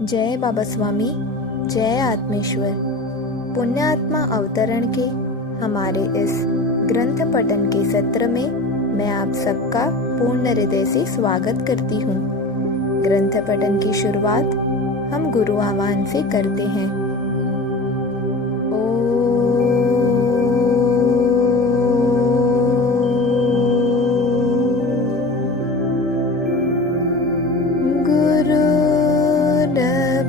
जय बाबा स्वामी, जय आत्मेश्वर। पुण्य आत्मा अवतरण के हमारे इस ग्रंथ पठन के सत्र में मैं आप सबका पूर्ण हृदय से स्वागत करती हूँ। ग्रंथ पठन की शुरुआत हम गुरु आह्वान से करते हैं।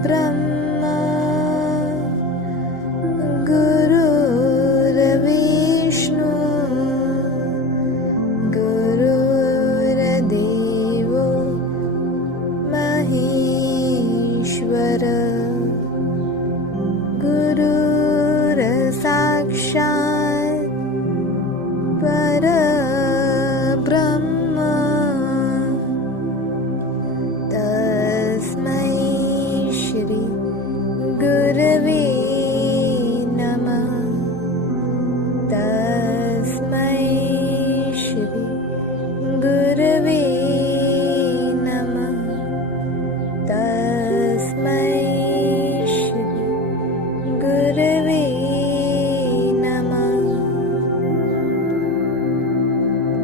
ब्रह्मा गुरुर्विष्णु गुरुर्देवो महेश्वर गुरुर्साक्षात् परब्रह्म तस्मै श्री गुरवे नमः। तस्मै श्री गुरवे नमः। तस्मै श्री गुरवे नमः।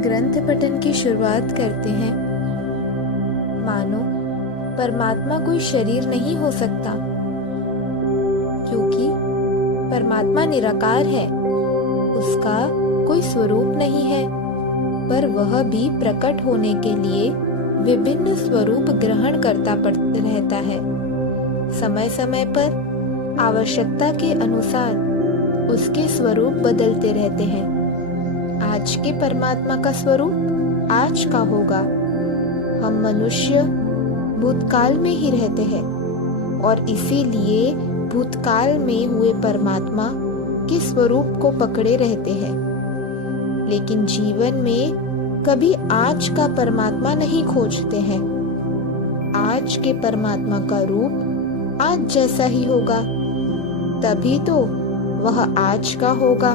ग्रंथ पठन की शुरुआत करते हैं। मानो परमात्मा कोई शरीर नहीं हो सकता, क्योंकि परमात्मा निराकार है। उसका कोई स्वरूप नहीं है, पर वह भी प्रकट होने के लिए विभिन्न स्वरूप ग्रहण करता रहता है। समय समय पर आवश्यकता के अनुसार उसके स्वरूप बदलते रहते हैं। आज के परमात्मा का स्वरूप आज का होगा। हम मनुष्य भूतकाल में ही रहते हैं और इसीलिए भूतकाल में हुए परमात्मा के स्वरूप को पकड़े रहते हैं, लेकिन जीवन में कभी आज का परमात्मा नहीं खोजते हैं। आज के परमात्मा का रूप आज जैसा ही होगा, तभी तो वह आज का होगा।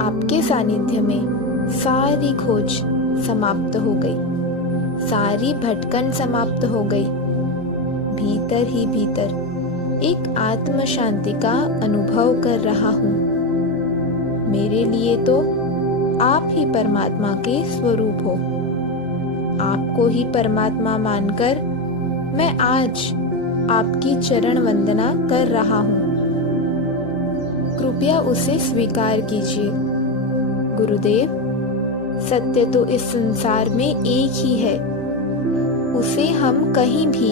आपके सानिध्य में सारी खोज समाप्त हो गई, सारी भटकन समाप्त हो गई। भीतर ही भीतर एक आत्म शांति का अनुभव कर रहा हूँ। मेरे लिए तो आप ही परमात्मा के स्वरूप हो। आपको ही परमात्मा मानकर मैं आज आपकी चरण वंदना कर रहा हूँ। कृपया उसे स्वीकार कीजिए। गुरुदेव, सत्य तो इस संसार में एक ही है। उसे हम कहीं भी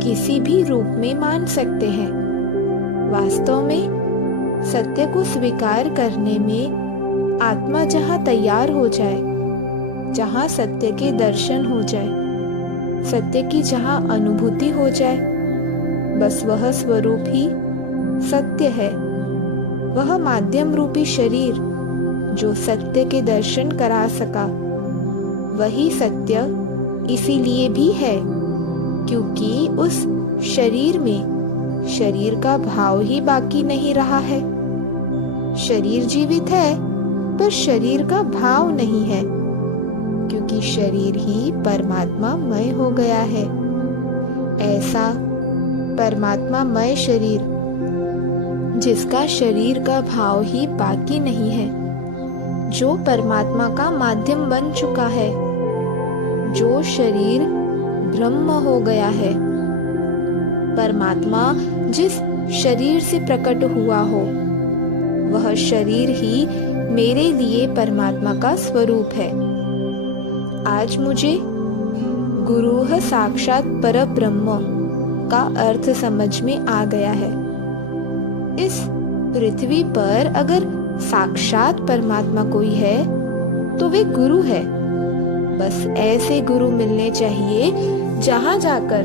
किसी भी रूप में मान सकते हैं। वास्तव में सत्य को स्वीकार करने में आत्मा जहाँ तैयार हो जाए, जहाँ सत्य के दर्शन हो जाए, सत्य की जहाँ अनुभूति हो जाए, बस वह स्वरूप ही सत्य है। वह माध्यम रूपी शरीर जो सत्य के दर्शन करा सका, वही सत्य इसीलिए भी है क्योंकि उस शरीर में शरीर का भाव ही बाकी नहीं रहा है। शरीर जीवित है, पर शरीर का भाव नहीं है, क्योंकि शरीर ही परमात्मामय हो गया है। ऐसा परमात्मामय शरीर जिसका शरीर का भाव ही बाकी नहीं है, जो परमात्मा का माध्यम बन चुका है, जो शरीर ब्रह्म हो गया है। परमात्मा जिस शरीर से प्रकट हुआ हो, वह शरीर ही मेरे लिए परमात्मा का स्वरूप है। आज मुझे गुरुः साक्षात परब्रह्म का अर्थ समझ में आ गया है। इस पृथ्वी पर अगर साक्षात परमात्मा कोई है तो वे गुरु है। बस ऐसे गुरु मिलने चाहिए जहाँ जाकर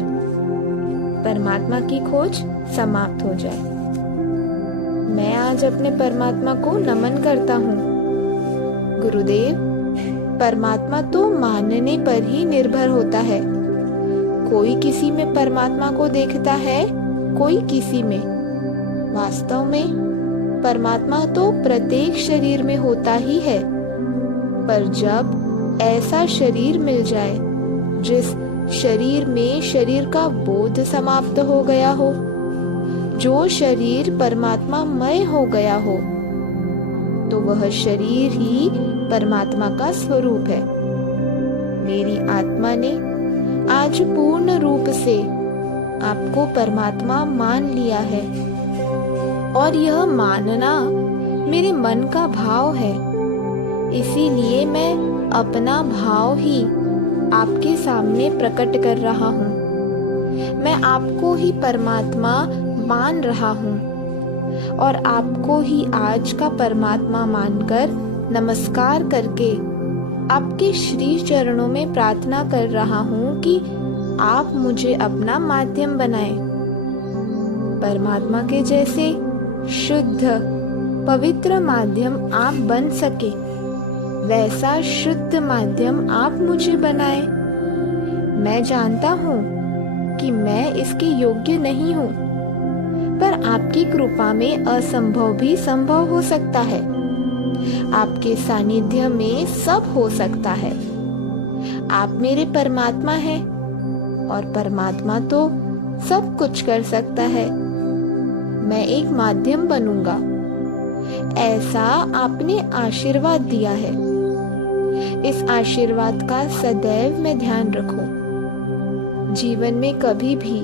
परमात्मा की खोज समाप्त हो जाए। मैं आज अपने परमात्मा को नमन करता हूँ। गुरुदेव, परमात्मा तो मानने पर ही निर्भर होता है। कोई किसी में परमात्मा को देखता है, कोई किसी में। वास्तव में परमात्मा तो प्रत्येक शरीर में होता ही है, पर जब ऐसा शरीर मिल जाए जिस शरीर में शरीर का बोध समाप्त हो गया हो, जो शरीर परमात्मामय हो गया हो, तो वह शरीर ही परमात्मा का स्वरूप है। मेरी आत्मा ने आज पूर्ण रूप से आपको परमात्मा मान लिया है, और यह मानना मेरे मन का भाव है। इसीलिए मैं अपना भाव ही आपके सामने प्रकट कर रहा हूँ। मैं आपको ही परमात्मा मान रहा हूँ और आपको ही आज का परमात्मा मानकर नमस्कार करके आपके श्री चरणों में प्रार्थना कर रहा हूँ कि आप मुझे अपना माध्यम बनाएं। परमात्मा के जैसे शुद्ध पवित्र माध्यम आप बन सके, वैसा शुद्ध माध्यम आप मुझे बनाएं। मैं जानता हूँ कि मैं इसके योग्य नहीं हूँ, पर आपकी कृपा में असंभव भी संभव हो सकता है। आपके सानिध्य में सब हो सकता है। आप मेरे परमात्मा हैं और परमात्मा तो सब कुछ कर सकता है। मैं एक माध्यम बनूंगा, ऐसा आपने आशीर्वाद दिया है। इस आशीर्वाद का सदैव मैं ध्यान रखूं। जीवन में कभी भी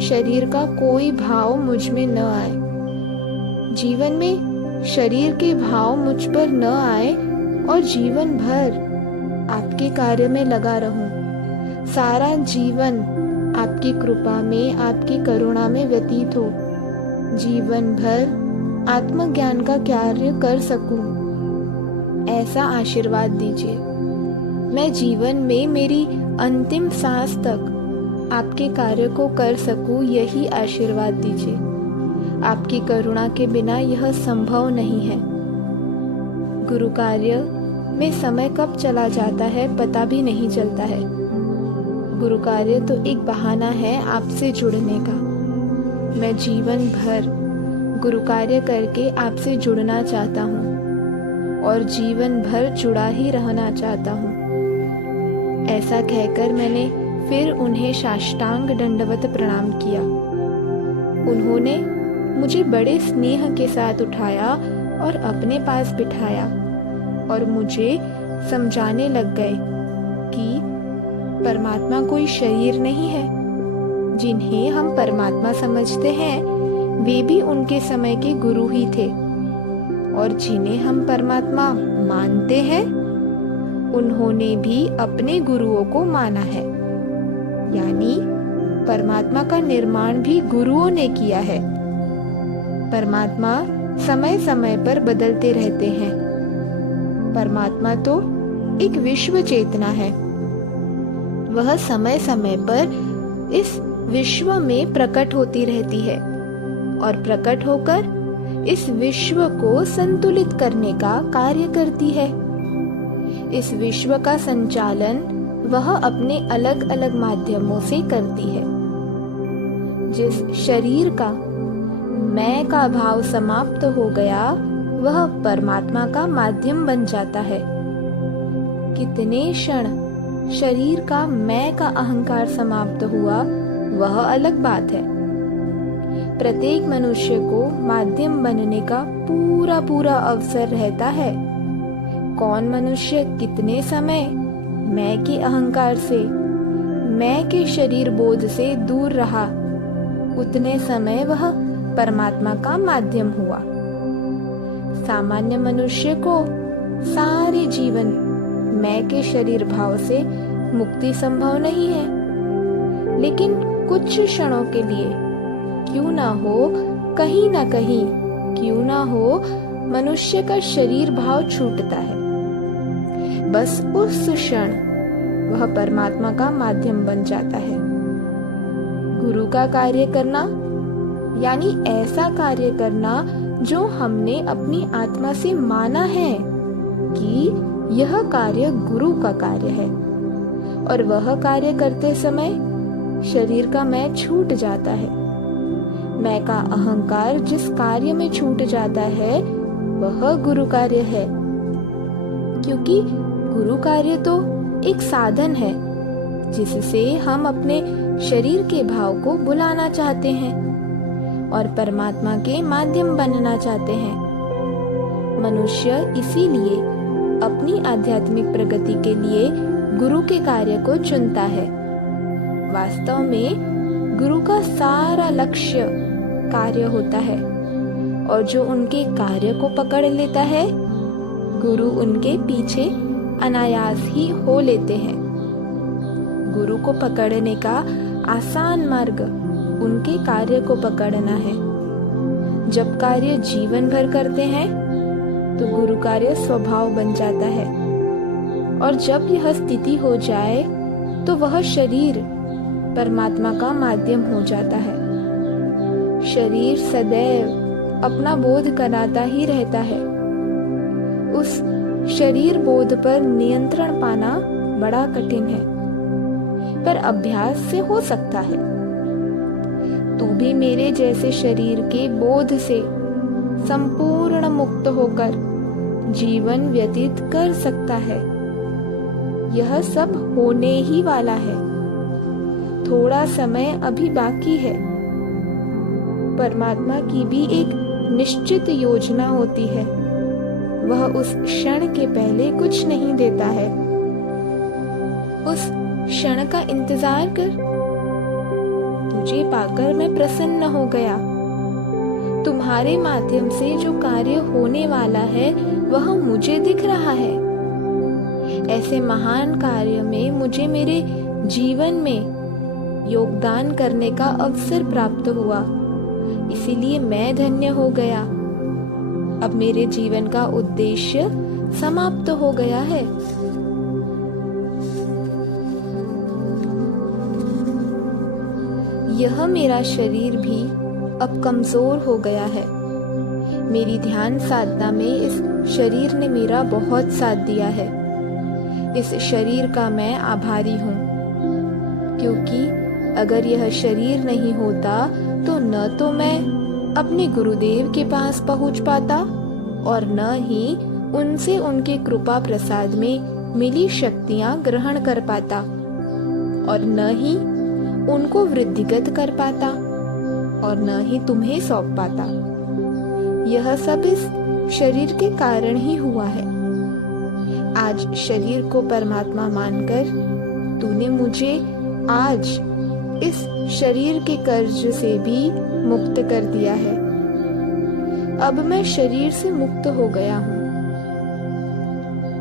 शरीर का कोई भाव मुझ में न आए। जीवन में शरीर के भाव मुझ पर न आए और जीवन भर आपके कार्य में लगा रहूं। सारा जीवन आपकी कृपा में, आपकी करुणा में व्यतीत हो। जीवन भर आत्मज्ञान का कार्य कर सकूं, ऐसा आशीर्वाद दीजिए। मैं जीवन में मेरी अंतिम सांस तक आपके कार्य को कर सकूं, यही आशीर्वाद दीजिए। आपकी करुणा के बिना यह संभव नहीं है। गुरु कार्य में समय कब चला जाता है पता भी नहीं चलता है। गुरु कार्य तो एक बहाना है आपसे जुड़ने का। मैं जीवन भर गुरु कार्य करके आपसे जुड़ना चाहता हूँ और जीवन भर जुड़ा ही रहना चाहता हूँ। ऐसा कहकर मैंने फिर उन्हें साष्टांग दंडवत प्रणाम किया। उन्होंने मुझे बड़े स्नेह के साथ उठाया और अपने पास बिठाया और मुझे समझाने लग गए कि परमात्मा कोई शरीर नहीं है। जिन्हें हम परमात्मा समझते हैं वे भी उनके समय के गुरु ही थे, और जिन्हें हम परमात्मा मानते हैं उन्होंने भी अपने गुरुओं को माना है। यानी परमात्मा का निर्माण भी गुरुओं ने किया है। परमात्मा समय समय पर बदलते रहते हैं। परमात्मा तो एक विश्व चेतना है। वह समय समय पर इस विश्व में प्रकट होती रहती है और प्रकट होकर इस विश्व को संतुलित करने का कार्य करती है। इस विश्व का संचालन वह अपने अलग अलग माध्यमों से करती है। जिस शरीर का मैं का भाव समाप्त हो गया वह परमात्मा का माध्यम बन जाता है। कितने क्षण शरीर का मैं का अहंकार समाप्त हुआ वह अलग बात है। प्रत्येक मनुष्य को माध्यम बनने का पूरा पूरा अवसर रहता है। कौन मनुष्य कितने समय मैं के अहंकार से, मैं के शरीर बोध से दूर रहा, उतने समय वह परमात्मा का माध्यम हुआ। सामान्य मनुष्य को सारे जीवन मैं के शरीर भाव से मुक्ति संभव नहीं है, लेकिन कुछ क्षणों के लिए क्यों ना हो, कहीं ना कहीं क्यों ना हो, मनुष्य का शरीर भाव छूटता है। बस उस क्षण वह परमात्मा का माध्यम बन जाता है। गुरु का कार्य करना यानी ऐसा कार्य करना जो हमने अपनी आत्मा से माना है कि यह कार्य गुरु का कार्य है, और वह कार्य करते समय शरीर का मैं छूट जाता है। मैं का अहंकार जिस कार्य में छूट जाता है वह गुरु कार्य है, क्योंकि गुरु कार्य तो एक साधन है। जिससे हम अपने शरीर के भाव को बुलाना चाहते हैं और परमात्मा के माध्यम बनना चाहते हैं। मनुष्य इसीलिए अपनी आध्यात्मिक प्रगति के लिए गुरु के कार्य को चुनता है। वास्तव में गुरु का सारा लक्ष्य कार्य होता है और जो उनके कार्य को पकड़ लेता है, गुरु उनके पीछे अनायास ही हो लेते हैं। गुरु को पकड़ने का आसान मार्ग उनके कार्य को पकड़ना है। जब कार्य जीवन भर करते हैं तो गुरु कार्य स्वभाव बन जाता है और जब यह स्थिति हो जाए तो वह शरीर परमात्मा का माध्यम हो जाता है। शरीर सदैव अपना बोध कराता ही रहता है। उस शरीर बोध पर नियंत्रण पाना बड़ा कठिन है, पर अभ्यास से हो सकता है। तू भी मेरे जैसे शरीर के बोध से संपूर्ण मुक्त होकर जीवन व्यतीत कर सकता है। यह सब होने ही वाला है। थोड़ा समय अभी बाकी है। परमात्मा की भी एक निश्चित योजना होती है। वह उस क्षण के पहले कुछ नहीं देता है। उस क्षण का इंतजार कर। तुझे पाकर मैं प्रसन्न हो गया। तुम्हारे माध्यम से जो कार्य होने वाला है वह मुझे दिख रहा है। ऐसे महान कार्य में मुझे मेरे जीवन में योगदान करने का अवसर प्राप्त हुआ, इसीलिए मैं धन्य हो गया। अब मेरे जीवन का उद्देश्य समाप्त हो गया है। यह मेरा शरीर भी अब कमजोर हो गया है। मेरी ध्यान साधना में इस शरीर ने मेरा बहुत साथ दिया है। इस शरीर का मैं आभारी हूँ, क्योंकि अगर यह शरीर नहीं होता तो न तो मैं अपने गुरुदेव के पास पहुँच पाता और न ही उनसे उनके कृपा प्रसाद में मिली शक्तियाँ ग्रहण कर पाता और न ही उनको वृद्धिगत कर पाता और न ही तुम्हें सौंप पाता। यह सब इस शरीर के कारण ही हुआ है। आज शरीर को परमात्मा मानकर तूने मुझे आज इस शरीर के कर्ज से भी मुक्त कर दिया है। अब मैं शरीर से मुक्त हो गया हूँ।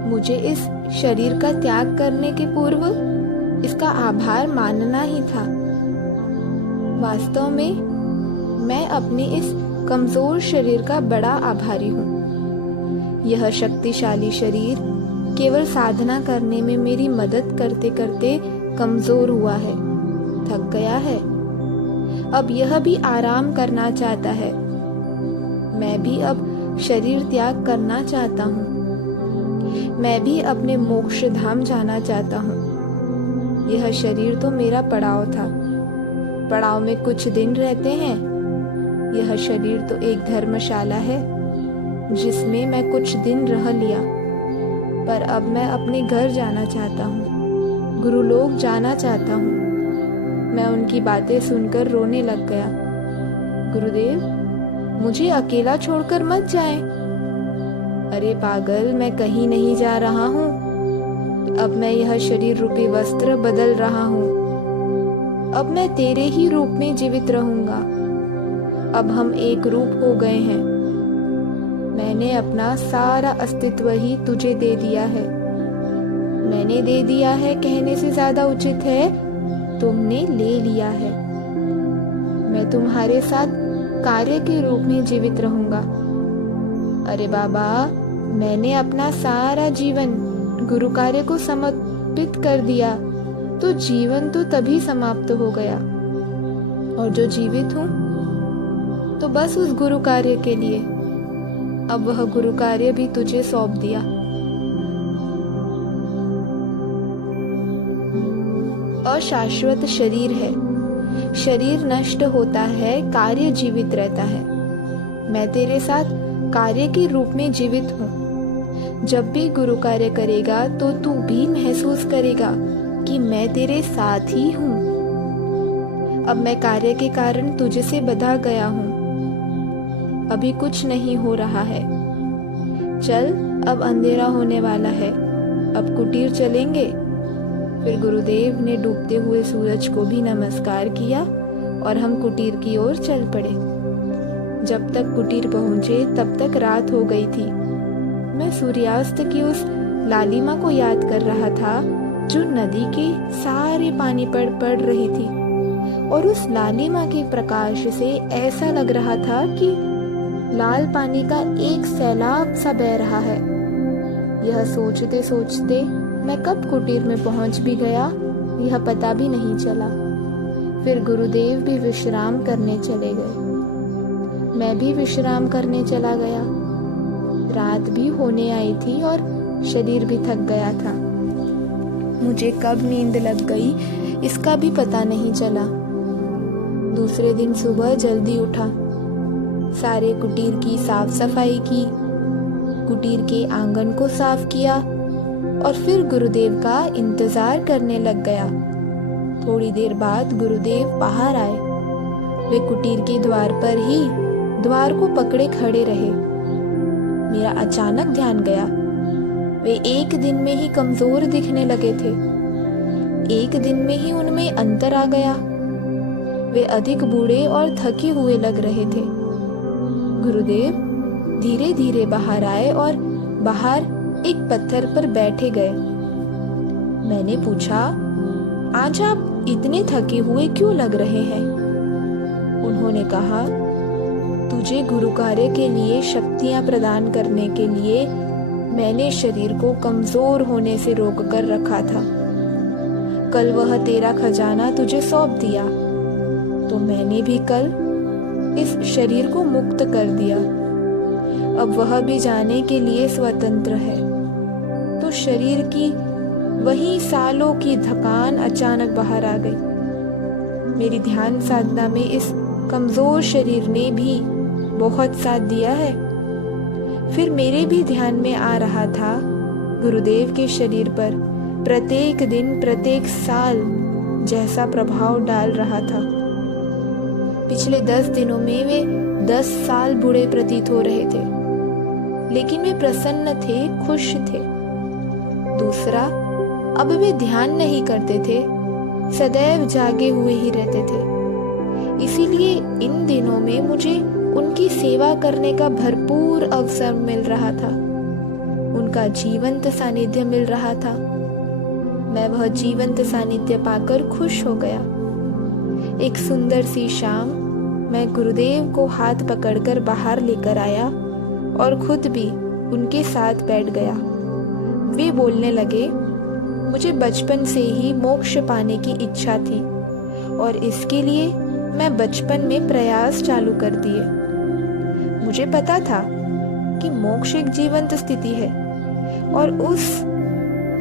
मुझे इस शरीर का त्याग करने के पूर्व इसका आभार मानना ही था। वास्तव में मैं अपने इस कमजोर शरीर का बड़ा आभारी हूँ। यह शक्तिशाली शरीर केवल साधना करने में मेरी मदद करते करते कमजोर हुआ है, थक गया है। अब यह भी आराम करना चाहता है। मैं भी अब शरीर त्याग करना चाहता हूँ। मैं भी अपने मोक्ष धाम जाना चाहता हूँ। यह शरीर तो मेरा पड़ाव था। पड़ाव में कुछ दिन रहते हैं। यह शरीर तो एक धर्मशाला है जिसमें मैं कुछ दिन रह लिया, पर अब मैं अपने घर जाना चाहता हूँ, गुरुलोक जाना चाहता हूँ। मैं उनकी बातें सुनकर रोने लग गया। गुरुदेव, मुझे अकेला छोड़कर मत जाएं। अरे पागल, मैं कहीं नहीं जा रहा हूँ। अब मैं यह शरीर रूपी वस्त्र बदल रहा हूँ। अब मैं तेरे ही रूप में जीवित रहूंगा। अब हम एक रूप हो गए हैं। मैंने अपना सारा अस्तित्व ही तुझे दे दिया है। मैंने दे दिया है कहने से ज्यादा उचित है, तुमने ले लिया है। मैं तुम्हारे साथ कार्य के रूप में जीवित रहूंगा। अरे बाबा, मैंने अपना सारा जीवन गुरु कार्य को समर्पित कर दिया, तो जीवन तो तभी समाप्त हो गया। और जो जीवित हूँ तो बस उस गुरु कार्य के लिए। अब वह गुरु कार्य भी तुझे सौंप दिया। अशाश्वत शरीर है। शरीर नष्ट होता है, कार्य जीवित रहता है। मैं तेरे साथ कार्य के रूप में जीवित हूँ। जब भी गुरु कार्य करेगा तो तू भी महसूस करेगा कि मैं तेरे साथ ही हूँ। अब मैं कार्य के कारण तुझे से बंधा गया हूँ, अभी कुछ नहीं हो रहा है। चल, अब अंधेरा होने वाला है, अब कुटीर चलेंगे। फिर गुरुदेव ने डूबते हुए सूरज को भी नमस्कार किया और हम कुटीर की ओर चल पड़े। जब तक कुटीर पहुंचे तब तक रात हो गई थी। मैं सूर्यास्त की उस लालिमा को याद कर रहा था जो नदी के सारे पानी पर पड़ रही थी, और उस लालिमा के प्रकाश से ऐसा लग रहा था कि लाल पानी का एक सैलाब सा बह रहा है। यह सोचते सोचते मैं कब कुटीर में पहुंच भी गया यह पता भी नहीं चला। फिर गुरुदेव भी विश्राम करने चले गए, मैं भी विश्राम करने चला गया। रात भी होने आई थी और शरीर भी थक गया था। मुझे कब नींद लग गई इसका भी पता नहीं चला। दूसरे दिन सुबह जल्दी उठा, सारे कुटीर की साफ सफाई की, कुटीर के आंगन को साफ किया और फिर गुरुदेव का इंतजार करने लग गया। थोड़ी देर बाद गुरुदेव बाहर आए। वे कुटीर के द्वार पर ही द्वार को पकड़े खड़े रहे। मेरा अचानक ध्यान गया। वे एक दिन में ही कमजोर दिखने लगे थे। एक दिन में ही उनमें अंतर आ गया। वे अधिक बूढ़े और थके हुए लग रहे थे। गुरुदेव धीरे धीरे बाहर आए और बाहर एक पत्थर पर बैठे गए। मैंने पूछा, आज आप इतने थके हुए क्यों लग रहे हैं? उन्होंने कहा, तुझे गुरु कार्य के लिए शक्तियां प्रदान करने के लिए मैंने शरीर को कमजोर होने से रोक कर रखा था। कल वह तेरा खजाना तुझे सौंप दिया, तो मैंने भी कल इस शरीर को मुक्त कर दिया। अब वह भी जाने के लिए स्वतंत्र है। तो शरीर की वही सालों की थकान अचानक बाहर आ गई। मेरी ध्यान साधना में इस कमजोर शरीर ने भी बहुत साथ दिया है। फिर मेरे भी ध्यान में आ रहा था गुरुदेव के शरीर पर प्रत्येक दिन प्रत्येक साल जैसा प्रभाव डाल रहा था। पिछले 10 दिनों में वे 10 साल बूढ़े प्रतीत हो रहे थे, लेकिन वे प्रसन्न थे, खुश थे। दूसरा, अब वे ध्यान नहीं करते थे, सदैव जागे हुए ही रहते थे। इसीलिए इन दिनों में मुझे उनकी सेवा करने का भरपूर अवसर मिल रहा था। उनका जीवंत सानिध्य मिल रहा था। मैं वह जीवंत सानिध्य पाकर खुश हो गया। एक सुंदर सी शाम मैं गुरुदेव को हाथ पकड़कर बाहर लेकर आया और खुद भी उनके साथ बैठ गया। वे बोलने लगे, मुझे बचपन से ही मोक्ष पाने की इच्छा थी और इसके लिए मैं बचपन में प्रयास चालू कर दिए। मुझे पता था कि मोक्ष एक जीवंत स्थिति है और उस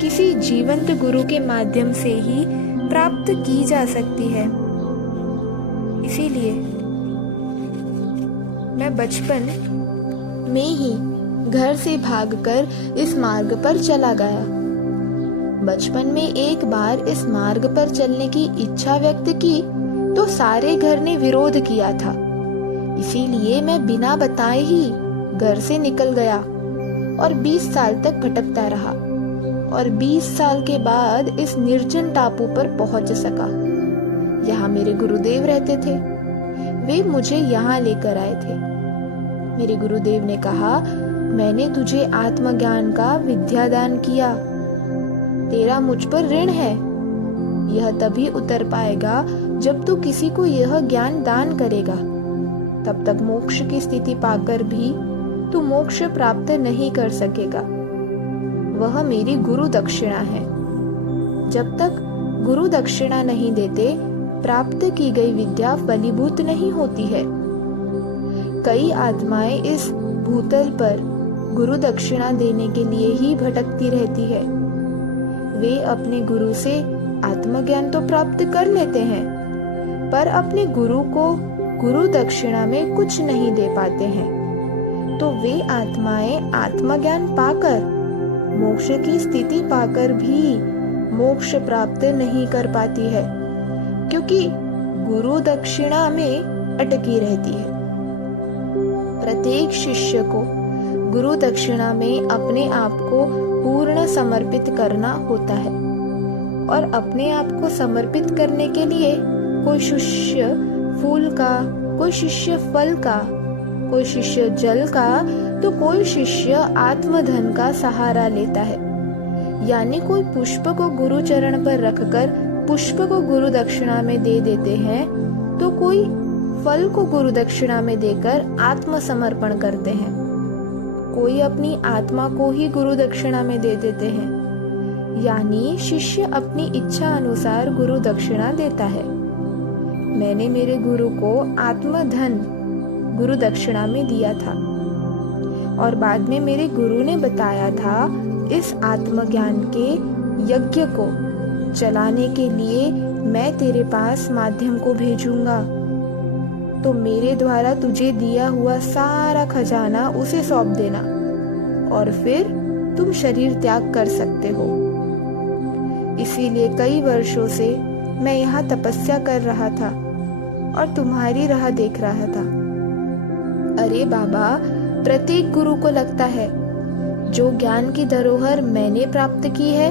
किसी जीवंत गुरु के माध्यम से ही प्राप्त की जा सकती है। इसीलिए मैं बचपन में ही घर से भागकर इस मार्ग पर चला गया। बचपन में एक बार इस मार्ग पर चलने की इच्छा व्यक्त की तो सारे घर ने विरोध किया था। इसीलिए मैं बिना बताए ही घर से निकल गया और 20 साल तक भटकता रहा और 20 साल के बाद इस निर्जन टापू पर पहुंच सका। यहाँ मेरे गुरुदेव रहते थे। वे मुझे यहाँ लेकर आए थे। मेरे गुरुदेव ने कहा, मैंने तुझे आत्मज्ञान का विद्यादान किया, तेरा मुझ पर ऋण है। यह तभी उतर पाएगा जब तू किसी को यह ज्ञान दान करेगा। तब तक मोक्ष की स्थिति पाकर भी तू मोक्ष प्राप्त नहीं कर सकेगा। वह मेरी गुरु दक्षिणा है। जब तक गुरु दक्षिणा नहीं देते, प्राप्त की गई विद्या फलीभूत नहीं होती है। कई आत्माएं इस भूतल पर गुरु दक्षिणा देने के लिए ही भटकती रहती है। वे अपने गुरु से आत्मज्ञान तो प्राप्त कर लेते हैं, पर अपने गुरु को गुरु दक्षिणा में कुछ नहीं दे पाते हैं। तो वे आत्माएं आत्मज्ञान पाकर, मोक्ष की स्थिति पाकर भी मोक्ष प्राप्त नहीं कर पाती है, क्योंकि गुरु दक्षिणा में अटकी रहती है। प्रत्येक शिष्य को गुरु दक्षिणा में अपने आप को पूर्ण समर्पित करना होता है, और अपने आप को समर्पित करने के लिए कोई शिष्य फूल का, कोई शिष्य फल का, कोई शिष्य जल का, तो कोई शिष्य आत्मधन का सहारा लेता है। यानी कोई पुष्प को गुरु चरण पर रखकर पुष्प को गुरु दक्षिणा में दे देते हैं, तो कोई फल को गुरु दक्षिणा में देकर आत्मसमर्पण करते हैं। कोई अपनी आत्मा को ही गुरु दक्षिणा में दे देते हैं। यानी शिष्य अपनी इच्छा अनुसार गुरु दक्षिणा देता है। मैंने मेरे गुरु को आत्मधन गुरु दक्षिणा में दिया था, और बाद में मेरे गुरु ने बताया था, इस आत्मज्ञान के यज्ञ को चलाने के लिए मैं तेरे पास माध्यम को भेजूंगा, तो मेरे द्वारा तुझे दिया हुआ सारा खजाना उसे सौंप देना, और फिर तुम शरीर त्याग कर सकते हो। इसीलिए कई वर्षों से मैं यहाँ तपस्या कर रहा था और तुम्हारी राह देख रहा था। अरे बाबा, प्रत्येक गुरु को लगता है जो ज्ञान की धरोहर मैंने प्राप्त की है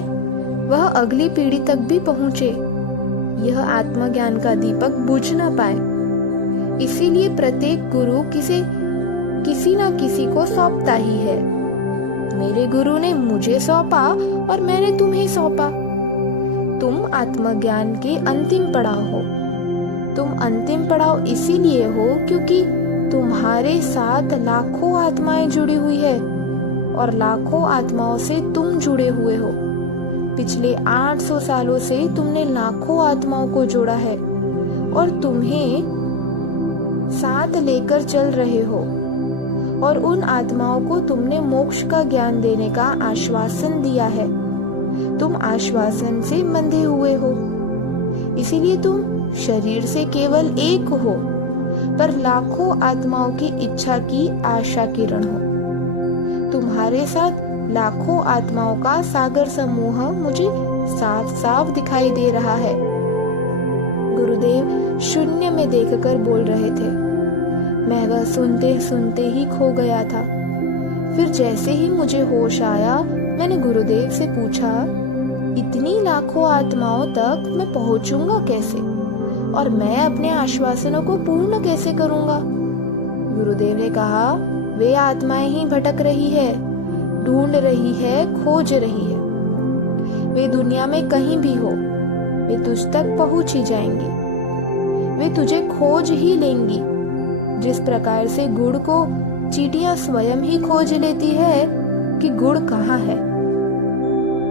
वह अगली पीढ़ी तक भी पहुंचे, यह आत्मज्ञान का दीपक बुझ ना पाए। इसीलिए प्रत्येक गुरु किसी ना किसी को सौंपता ही है। मेरे गुरु ने मुझे सौंपा और मैंने तुम्हें सौंपा। तुम आत्मज्ञान के अंतिम पड़ाव हो। तुम अंतिम पड़ाव इसीलिए हो क्योंकि तुम्हारे साथ लाखों आत्माएं जुड़ी हुई है, और लाखों आत्माओं से तुम जुड़े हुए हो। पिछले 800 सालों से तुमने लाखों आत्माओं को जोड़ा है, और तुम्हें साथ लेकर चल रहे हो, और उन आत्माओं को तुमने मोक्ष का ज्ञान देने का आश्वासन दिया है। तुम आश्वासन से बंधे हुए हो, इसीलिए तुम शरीर से केवल एक हो, पर लाखों आत्माओं की इच्छा की आशा किरण हो। तुम्हारे साथ लाखों आत्माओं का सागर समूह मुझे साफ साफ दिखाई दे रहा है। गुरुदेव शून्य में देखकर बोल रहे थे। मैं वह सुनते सुनते ही खो गया था। फिर जैसे ही मुझे होश आया, मैंने गुरुदेव से पूछा, इतनी लाखों आत्माओं तक मैं पहुंचूंगा कैसे, और मैं अपने आश्वासनों को पूर्ण कैसे करूंगा? गुरुदेव ने कहा, वे आत्माएं ही भटक रही है, ढूंढ रही है, खोज रही है। वे दुनिया में कहीं भी हो, वे तुझ तक पहुंच ही जाएंगी। वे तुझे खोज ही लेंगी, जिस प्रकार से गुड़ को चींटियां स्वयं ही खोज लेती है कि गुड़ कहाँ है।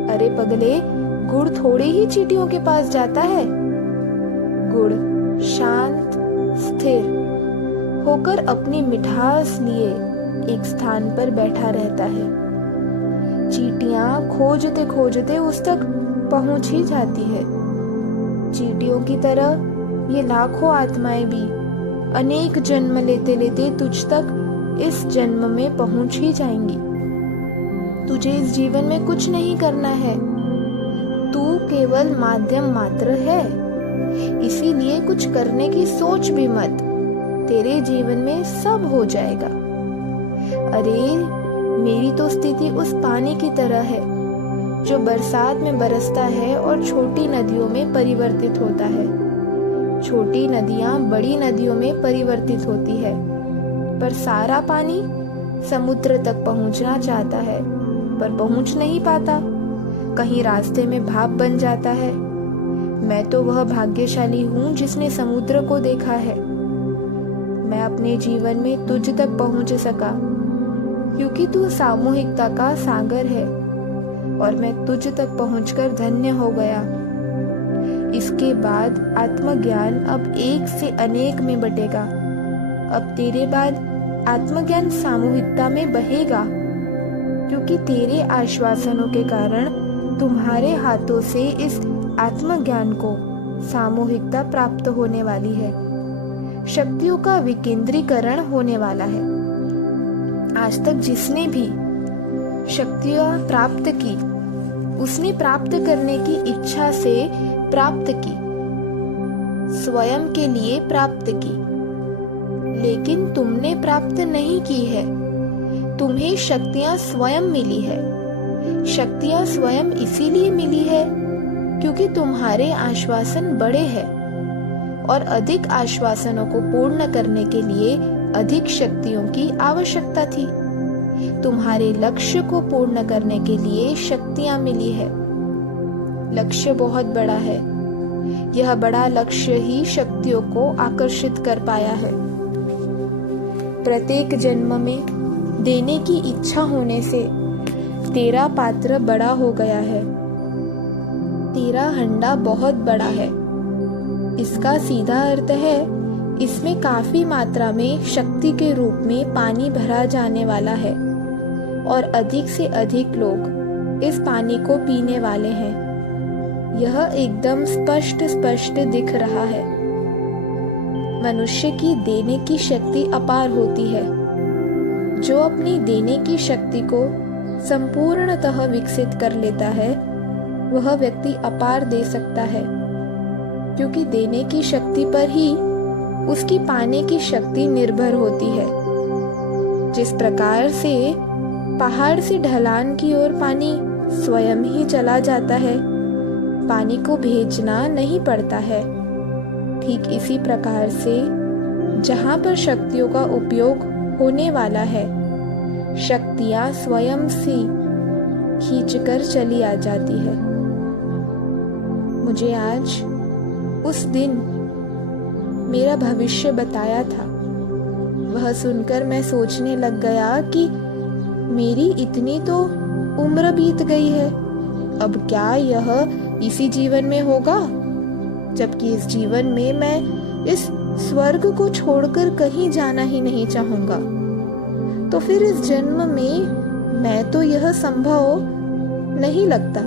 अरे पगले, गुड़ थोड़े ही चींटियों के पास जाता है। गुड़ शांत स्थिर होकर अपनी मिठास लिए एक स्थान पर बैठा रहता है। चींटियां खोजते खोजते उस तक पहुंच ही जाती है। चींटियों की तरह ये लाखों आत्माएं भी अनेक जन्म लेते लेते तुझ तक इस जन्म में पहुंच ही जाएंगी। तुझे इस जीवन में कुछ नहीं करना है, तू केवल माध्यम मात्र है। इसीलिए कुछ करने की सोच भी मत, तेरे जीवन में सब हो जाएगा। अरे मेरी तो स्थिति उस पानी की तरह है जो बरसात में बरसता है और छोटी नदियों में परिवर्तित होता है। छोटी नदियां बड़ी नदियों में परिवर्तित होती है, पर सारा पानी समुद्र तक पहुंचना चाहता है पर पहुंच नहीं पाता। कहीं रास्ते में भाप बन जाता है। मैं तो वह भाग्यशाली हूँ जिसने समुद्र को देखा है। मैं अपने जीवन में तुझ तक पहुंच सका क्योंकि तू सामूहिकता का सागर है, और मैं तुझ तक पहुंचकर धन्य हो गया। इसके बाद आत्मज्ञान अब एक से अनेक में बटेगा। अब तेरे बाद आत्मज्ञान सामूहिकता में बहेगा, क्योंकि तेरे आश्वासनों के कारण तुम्हारे हाथों से इस आत्मज्ञान को सामूहिकता प्राप्त होने वाली है। शक्तियों का विकेंद्रीकरण होने वाला है। आज तक जिसने भी शक्तियां प्राप्त की उसने प्राप्त करने की इच्छा से प्राप्त की, स्वयं के लिए प्राप्त की। लेकिन तुमने प्राप्त नहीं की है, तुम्हें शक्तियां स्वयं मिली है। शक्तियां स्वयं इसीलिए मिली है क्योंकि तुम्हारे आश्वासन बड़े हैं और अधिक आश्वासनों को पूर्ण करने के लिए अधिक शक्तियों की आवश्यकता थी। तुम्हारे लक्ष्य को पूर्ण करने के लिए शक्तियां मिली है। लक्ष्य बहुत बड़ा है। यह बड़ा लक्ष्य ही शक्तियों को आकर्षित कर पाया है। प्रत्येक जन्म में देने की इच्छा होने से तेरा पात्र बड़ा हो गया है। तेरा हंडा बहुत बड़ा है। इसका सीधा अर्थ है इसमें काफी मात्रा में शक्ति के रूप में पानी भरा जाने वाला है और अधिक से अधिक लोग इस पानी को पीने वाले हैं। यह एकदम स्पष्ट दिख रहा है। मनुष्य की देने की शक्ति अपार होती है। जो अपनी देने की शक्ति को संपूर्णतः विकसित कर लेता है वह व्यक्ति अपार दे सकता है, क्योंकि देने की शक्ति पर ही उसकी पाने की शक्ति निर्भर होती है। जिस प्रकार से पहाड़ से ढलान की ओर पानी स्वयं ही चला जाता है, पानी को भेजना नहीं पड़ता है, ठीक इसी प्रकार से जहाँ पर शक्तियों का उपयोग होने वाला है, शक्तियाँ स्वयं से खींचकर चली आ जाती है। मुझे आज उस दिन मेरा भविष्य बताया था, वह सुनकर मैं सोचने लग गया कि मेरी इतनी तो उम्र बीत गई है, अब क्या यह इसी जीवन में होगा? जबकि इस जीवन में मैं इस स्वर्ग को छोड़कर कहीं जाना ही नहीं चाहूंगा, तो फिर इस जन्म में मैं तो यह संभव नहीं लगता।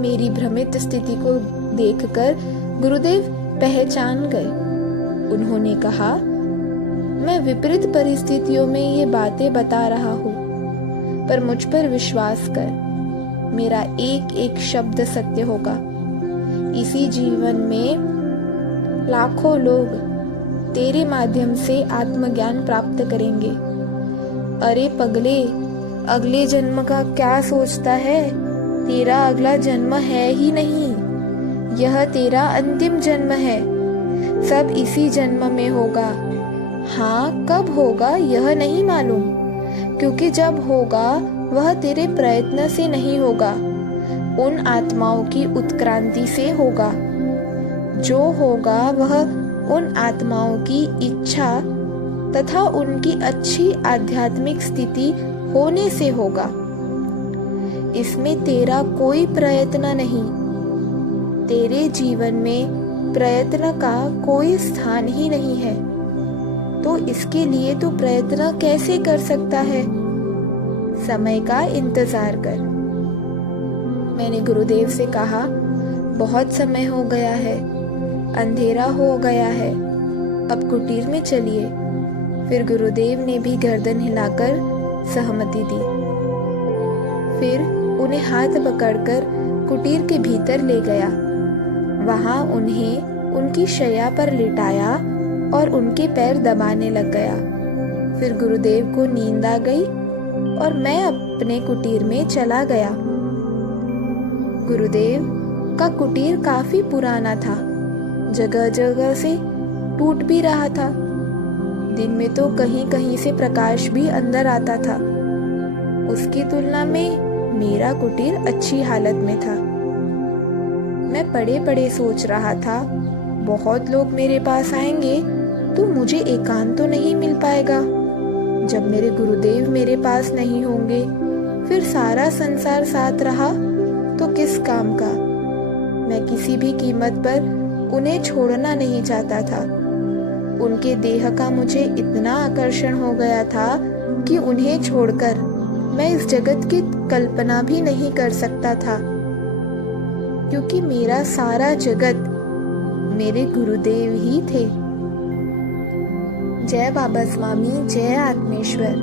मेरी भ्रमित स्थिति को देखकर गुरुदेव पहचान गए। उन्होंने कहा, मैं विपरीत परिस्थितियों में ये बातें बता रहा हूँ, पर मुझ पर विश्वास कर, मेरा एक एक शब्द सत्य होगा। इसी जीवन में लाखों लोग तेरे माध्यम से आत्मज्ञान प्राप्त करेंगे। अरे पगले, अगले जन्म का क्या सोचता है? तेरा अगला जन्म है ही नहीं, यह तेरा अंतिम जन्म है। सब इसी जन्म में होगा। हाँ, कब होगा यह नहीं मालूम, क्योंकि जब होगा वह तेरे प्रयत्न से नहीं होगा, उन आत्माओं की उत्क्रांति से होगा। जो होगा वह उन आत्माओं की इच्छा तथा उनकी अच्छी आध्यात्मिक स्थिति होने से होगा। इसमें तेरा कोई प्रयत्न नहीं। तेरे जीवन में प्रयत्न का कोई स्थान ही नहीं है, तो इसके लिए तू प्रयत्न कैसे कर सकता है? समय का इंतजार कर। मैंने गुरुदेव से कहा, बहुत समय हो गया है, अंधेरा हो गया है, अब कुटीर में चलिए। फिर गुरुदेव ने भी गर्दन हिलाकर सहमति दी। फिर उन्हें हाथ पकड़कर कुटीर के भीतर ले गया। वहां उन्हें उनकी शैया पर लिटाया और उनके पैर दबाने लग गया। फिर गुरुदेव को नींद आ गई और मैं अपने कुटीर में चला गया। गुरुदेव का कुटीर काफी पुराना था, जगह जगह से टूट भी रहा था। दिन में तो कहीं कहीं से प्रकाश भी अंदर आता था। उसकी तुलना में मेरा कुटीर अच्छी हालत में था। मैं पड़े पड़े सोच रहा था, बहुत लोग मेरे पास आएंगे तो मुझे एकांत तो नहीं मिल पाएगा। जब मेरे गुरुदेव मेरे पास नहीं होंगे, फिर सारा संसार साथ रहा तो किस काम का? मैं किसी भी कीमत पर उन्हें छोड़ना नहीं चाहता था। उनके देह का मुझे इतना आकर्षण हो गया था कि उन्हें छोड़कर मैं इस जगत की कल्पना भी नहीं कर सकता था, क्योंकि मेरा सारा जगत मेरे गुरुदेव ही थे। जय बाबा स्वामी, जय आत्मेश्वर।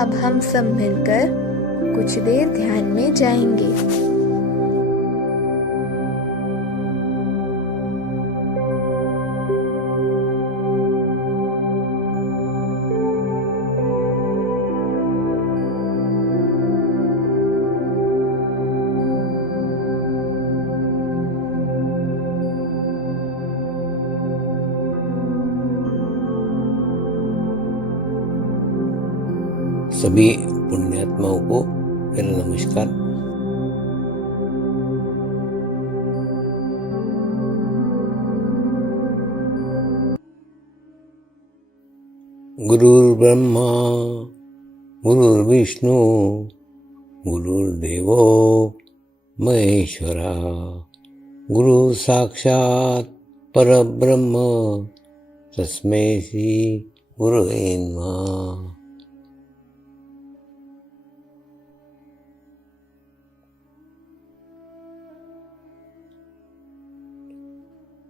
अब हम सब मिलकर कुछ देर ध्यान में जाएंगे। सभी पुण्यात्माओं को मेरा नमस्कार। गुरुर्ब्रह्मा गुरुर्विष्णु गुरुर्देवो महेश्वरा, गुरु साक्षात् परब्रह्म तस्मै श्री गुरुवे नमः।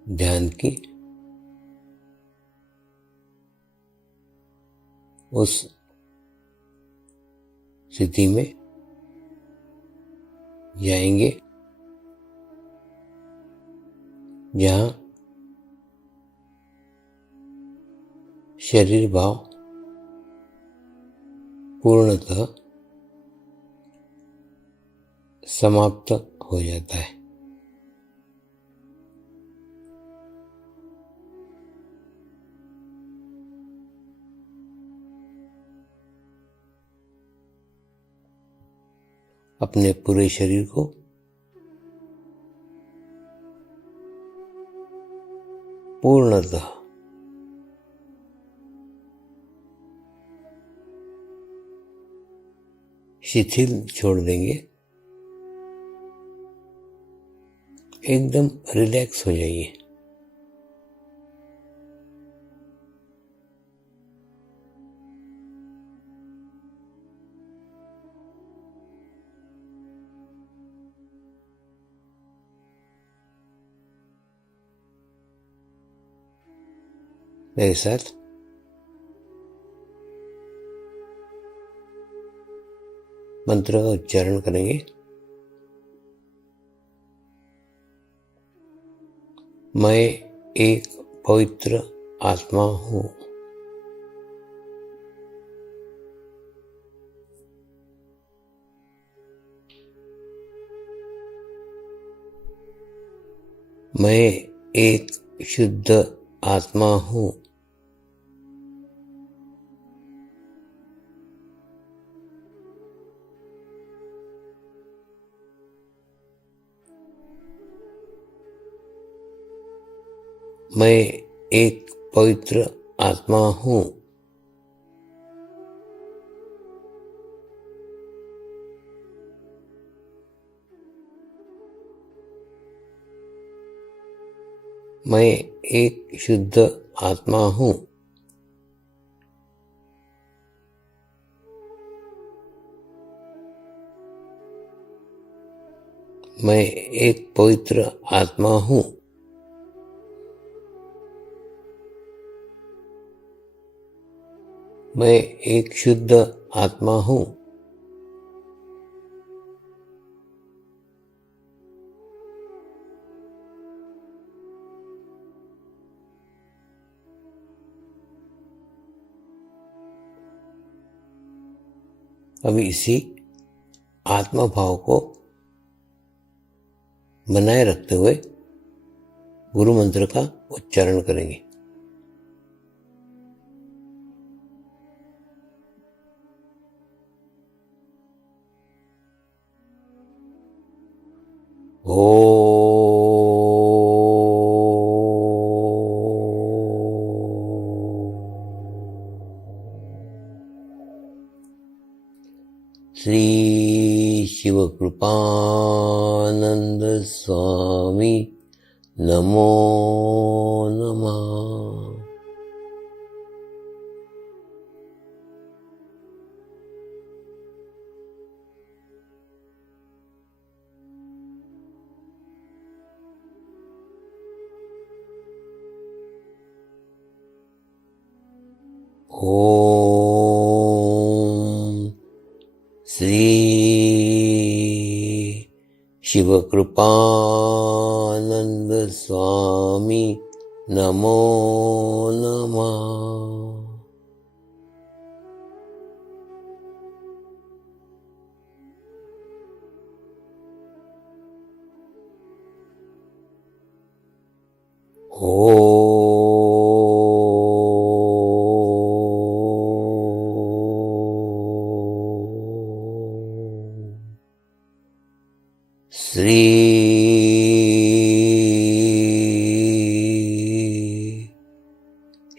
ध्यान की उस स्थिति में जाएंगे जहाँ शरीर भाव पूर्णतः समाप्त हो जाता है। अपने पूरे शरीर को पूर्णतः शिथिल छोड़ देंगे, एकदम रिलैक्स हो जाइए। मेरे साथ मंत्र का उच्चारण करेंगे। मैं एक पवित्र आत्मा हूँ। मैं एक शुद्ध आत्मा हूँ। मैं एक पवित्र आत्मा हूँ। मैं एक शुद्ध आत्मा हूँ। मैं एक पवित्र आत्मा हूँ। मैं एक शुद्ध आत्मा हूँ। अभी इसी आत्मा भाव को बनाए रखते हुए गुरु मंत्र का उच्चारण करेंगे। श्री शिवकृपानंद स्वामी नमो नमः। ओम श्री शिव कृपानंद स्वामी नमो नमः। श्री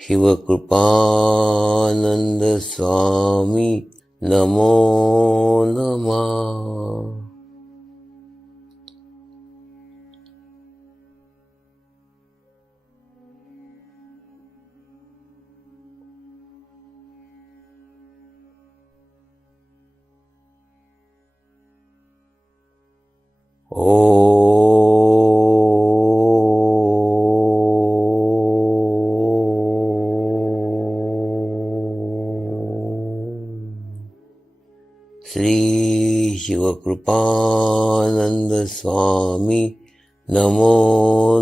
शिव कृपानंद स्वामी नमो नमः। श्री शिव कृपानंद स्वामी नमो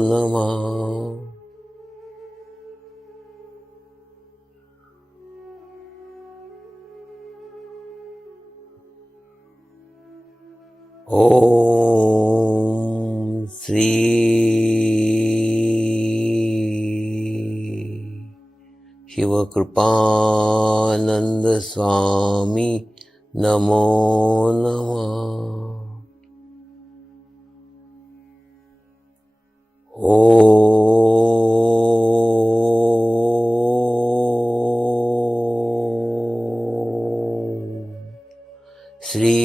नमः। ओम श्री शिव कृपानंद स्वामी नमो नमः। श्री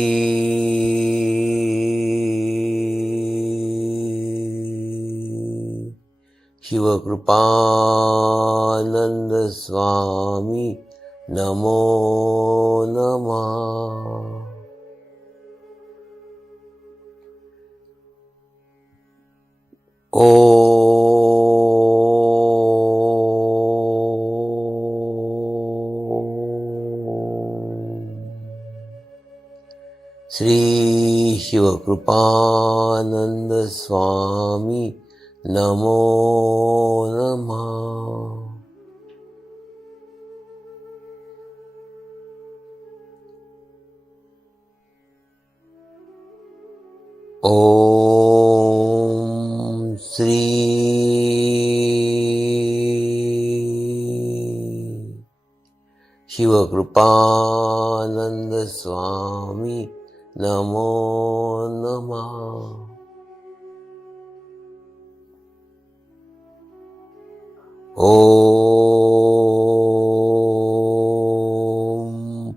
शिव कृपानंद स्वामी नमो नमः। श्री शिव कृपानंद स्वामी नमो नमः। ओम श्री शिव कृपानंद स्वामी नमो नमः। ओम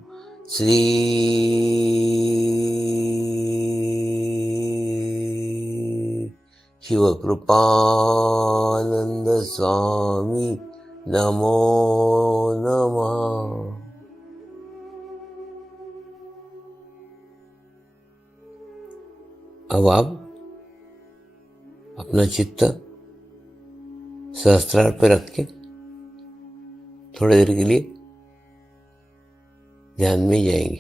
श्री शिव कृपानंद स्वामी नमो नमः। अब आप अपना चित्त सहस्त्रार पर रख के थोड़ी देर के लिए ध्यान में जाएंगे।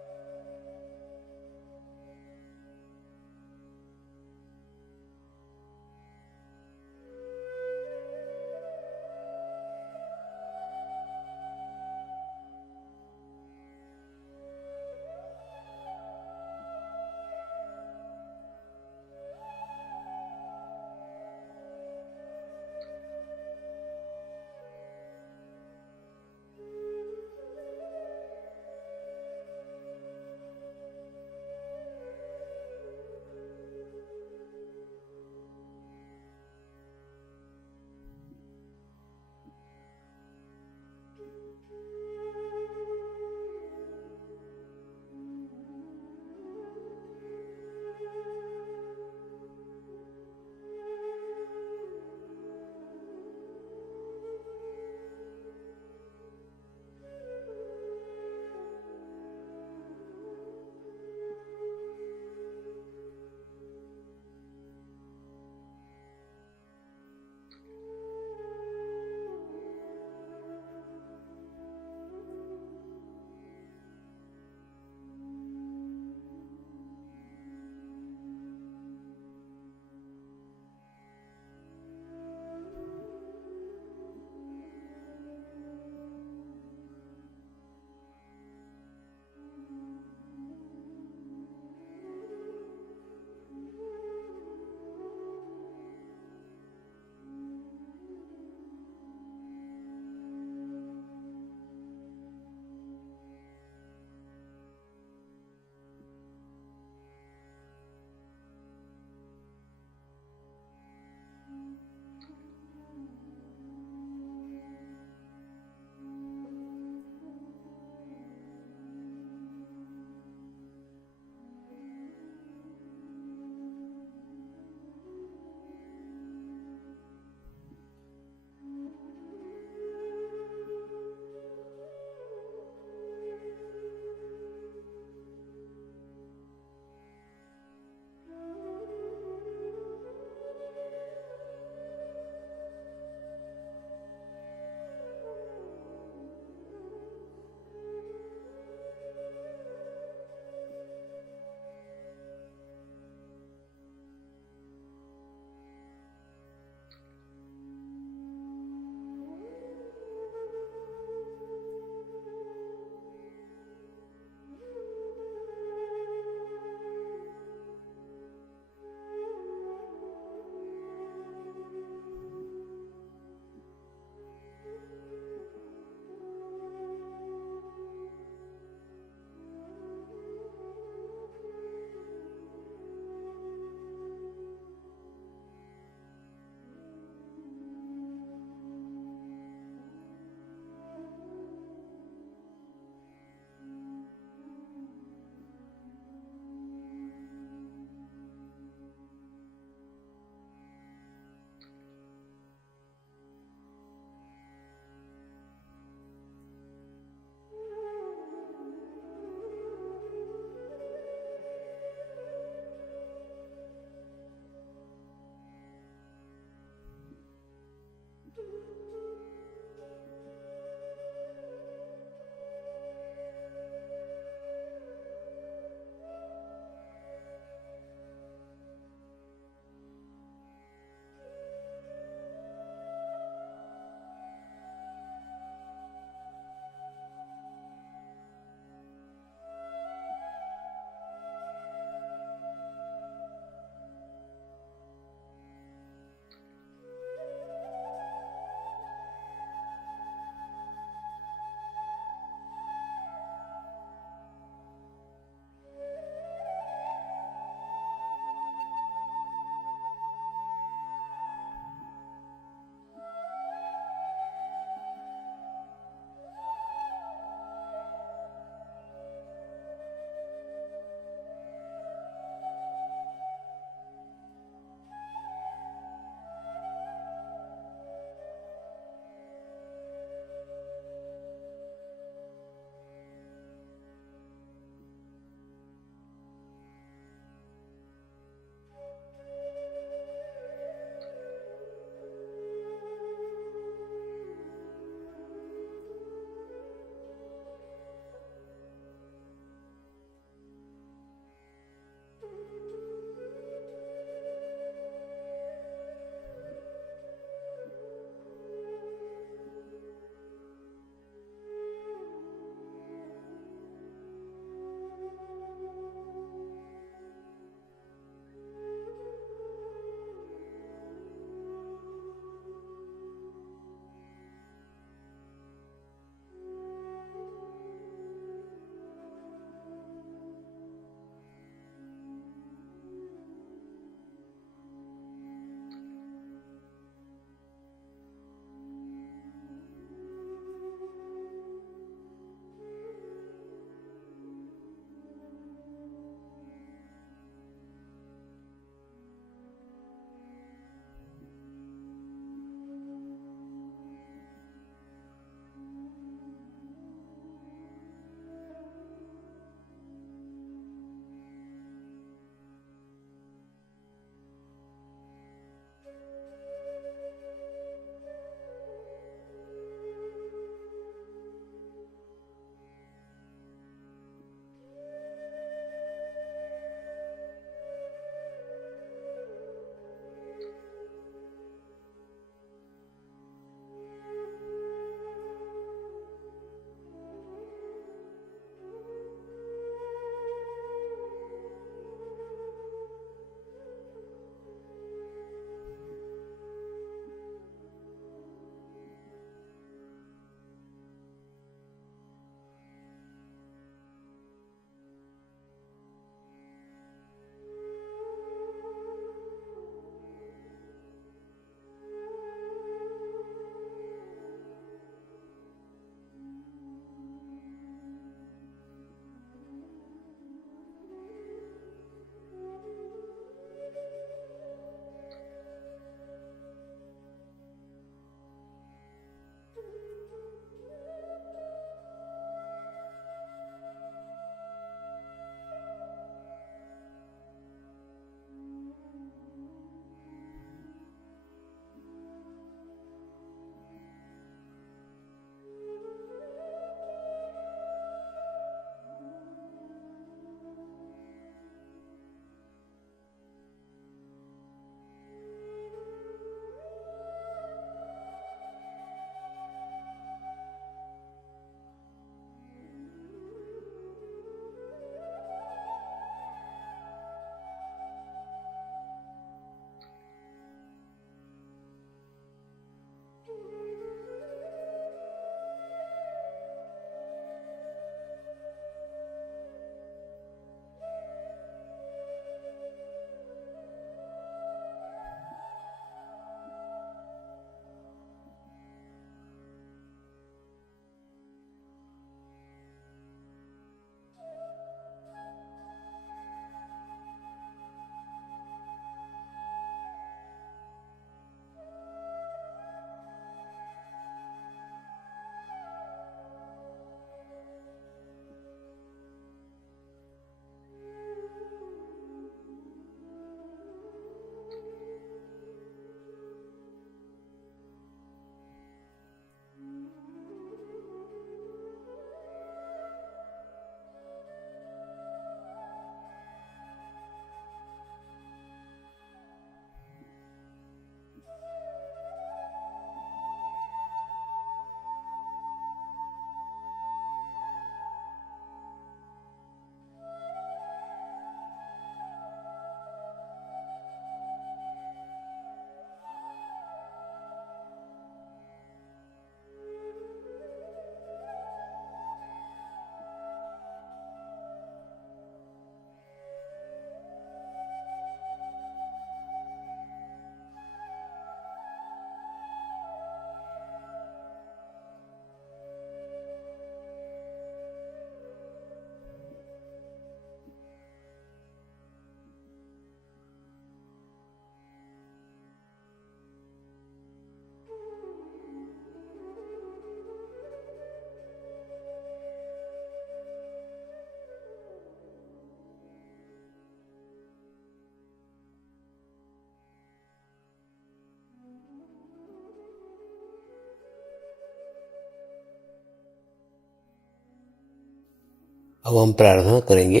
अब हम प्रार्थना करेंगे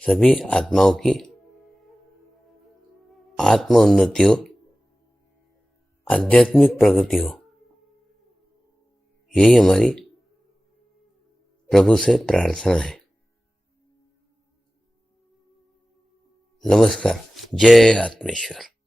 सभी आत्माओं की आत्म उन्नति हो, आध्यात्मिक प्रगति हो। यही हमारी प्रभु से प्रार्थना है। नमस्कार। जय आत्मेश्वर।